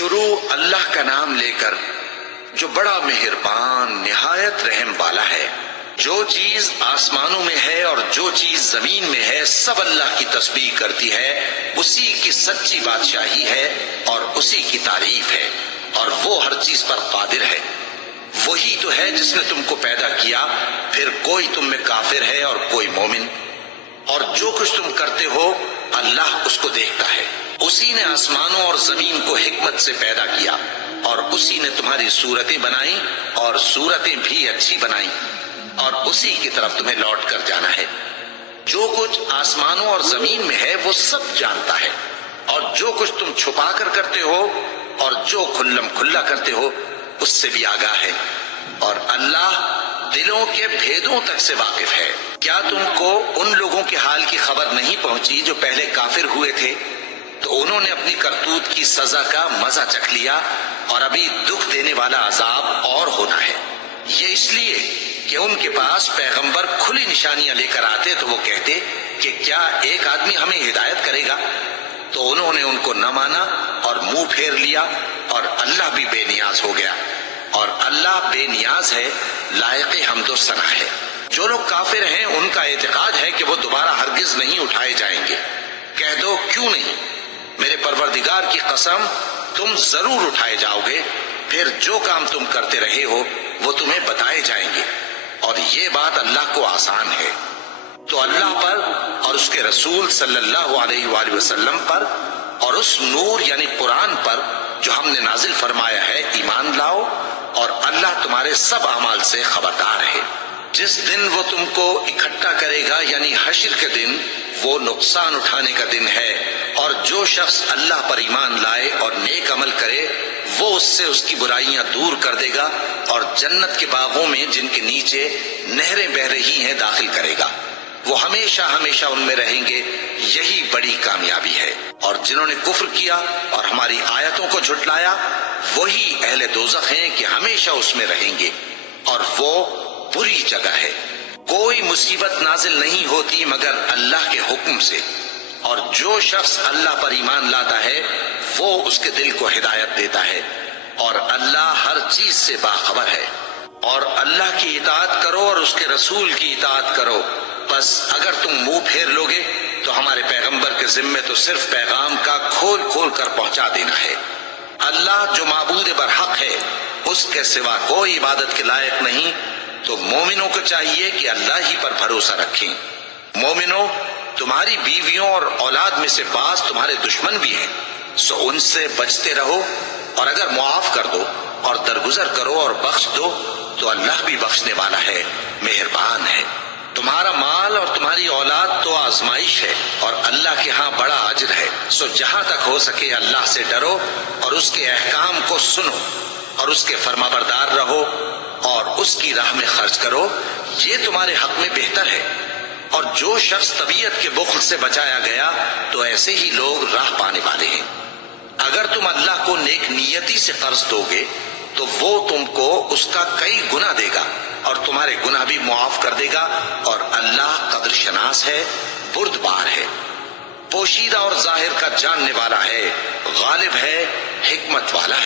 شروع اللہ کا نام لے کر جو بڑا مہربان نہایت رحم والا ہے۔ جو چیز آسمانوں میں ہے اور جو چیز زمین میں ہے سب اللہ کی تسبیح کرتی ہے، اسی کی سچی بادشاہی ہے اور اسی کی تعریف ہے، اور وہ ہر چیز پر قادر ہے۔ وہی تو ہے جس نے تم کو پیدا کیا، پھر کوئی تم میں کافر ہے اور کوئی مومن، اور جو کچھ تم کرتے ہو اللہ اس کو دیکھتا ہے۔ اسی نے آسمانوں اور زمین کو حکمت سے پیدا کیا، اور اسی نے تمہاری صورتیں بنائی اور صورتیں بھی اچھی بنائی، اور اسی کی طرف تمہیں لوٹ کر جانا ہے۔ جو کچھ آسمانوں اور زمین میں ہے وہ سب جانتا ہے، اور جو کچھ تم چھپا کر کرتے ہو اور جو کھلم کھلا کرتے ہو اس سے بھی آگاہ ہے، اور اللہ دلوں کے بھیدوں تک سے واقف ہے۔ کیا تم کو ان لوگوں کے حال کی خبر نہیں پہنچی جو پہلے کافر ہوئے تھے؟ تو انہوں نے اپنی کرتوت کی سزا کا مزہ چکھ لیا، اور ابھی دکھ دینے والا عذاب اور ہونا ہے۔ یہ اس لیے کہ ان کے پاس پیغمبر کھلی نشانیاں لے کر آتے تو وہ کہتے کہ کیا ایک آدمی ہمیں ہدایت کرے گا؟ تو انہوں نے ان کو نہ مانا اور منہ پھیر لیا، اور اللہ بھی بے نیاز ہو گیا، اور اللہ بے نیاز ہے، لائق حمد و ثنا ہے۔ جو لوگ کافر ہیں ان کا اعتقاد ہے کہ وہ دوبارہ ہرگز نہیں اٹھائے جائیں گے۔ کہہ دو کیوں نہیں؟ میرے پروردگار کی قسم تم ضرور اٹھائے جاؤ گے، پھر جو کام تم کرتے رہے ہو وہ تمہیں بتائے جائیں گے، اور یہ بات اللہ کو آسان ہے۔ تو اللہ پر اور اس کے رسول صلی اللہ علیہ وآلہ وسلم پر اور اس نور یعنی قرآن پر جو ہم نے نازل فرمایا ہے ایمان لاؤ، اور اللہ تمہارے سب اعمال سے خبردار ہے۔ جس دن وہ تم کو اکٹھا کرے گا یعنی حشر کے دن، وہ نقصان اٹھانے کا دن ہے، اور جو شخص اللہ پر ایمان لائے اور نیک عمل کرے وہ اس سے اس کی برائیاں دور کر دے گا، اور جنت کے باغوں میں جن کے نیچے نہریں بہ رہی ہیں داخل کرے گا۔ وہ ہمیشہ ہمیشہ ان میں رہیں گے، یہی بڑی کامیابی ہے۔ اور جنہوں نے کفر کیا اور ہماری آیتوں کو جھٹلایا وہی اہل دوزخ ہیں کہ ہمیشہ اس میں رہیں گے، اور وہ بری جگہ ہے۔ کوئی مصیبت نازل نہیں ہوتی مگر اللہ کے حکم سے، اور جو شخص اللہ پر ایمان لاتا ہے وہ اس کے دل کو ہدایت دیتا ہے، اور اللہ ہر چیز سے باخبر ہے۔ اور اللہ کی اطاعت کرو اور اس کے رسول کی اطاعت کرو، بس اگر تم منہ پھیر لوگے تو ہمارے پیغمبر کے ذمے تو صرف پیغام کا کھول کھول کر پہنچا دینا ہے۔ اللہ جو معبود برحق ہے اس کے سوا کوئی عبادت کے لائق نہیں، تو مومنوں کو چاہیے کہ اللہ ہی پر بھروسہ رکھیں۔ مومنوں، تمہاری بیویوں اور اولاد میں سے بعض تمہارے دشمن بھی ہیں، سو ان سے بچتے رہو، اور اگر معاف کر دو اور درگزر کرو اور بخش دو تو اللہ بھی بخشنے والا ہے، مہربان ہے۔ تمہارا مال اور تمہاری اولاد تو آزمائش ہے، اور اللہ کے ہاں بڑا اجر ہے، سو جہاں تک ہو سکے اللہ سے ڈرو اور اس کے احکام کو سنو اور اس کے فرمانبردار رہو، اور اس کی راہ میں خرچ کرو، یہ تمہارے حق میں بہتر ہے۔ اور جو شخص طبیعت کے بخل سے بچایا گیا تو ایسے ہی لوگ راہ پانے والے ہیں۔ اگر تم اللہ کو نیک نیتی سے قرض دو گے تو وہ تم کو اس کا کئی گنا دے گا، اور تمہارے گناہ بھی معاف کر دے گا، اور اللہ قدر شناس ہے، بردبار ہے، پوشیدہ اور ظاہر کا جاننے والا ہے، غالب ہے، حکمت والا ہے۔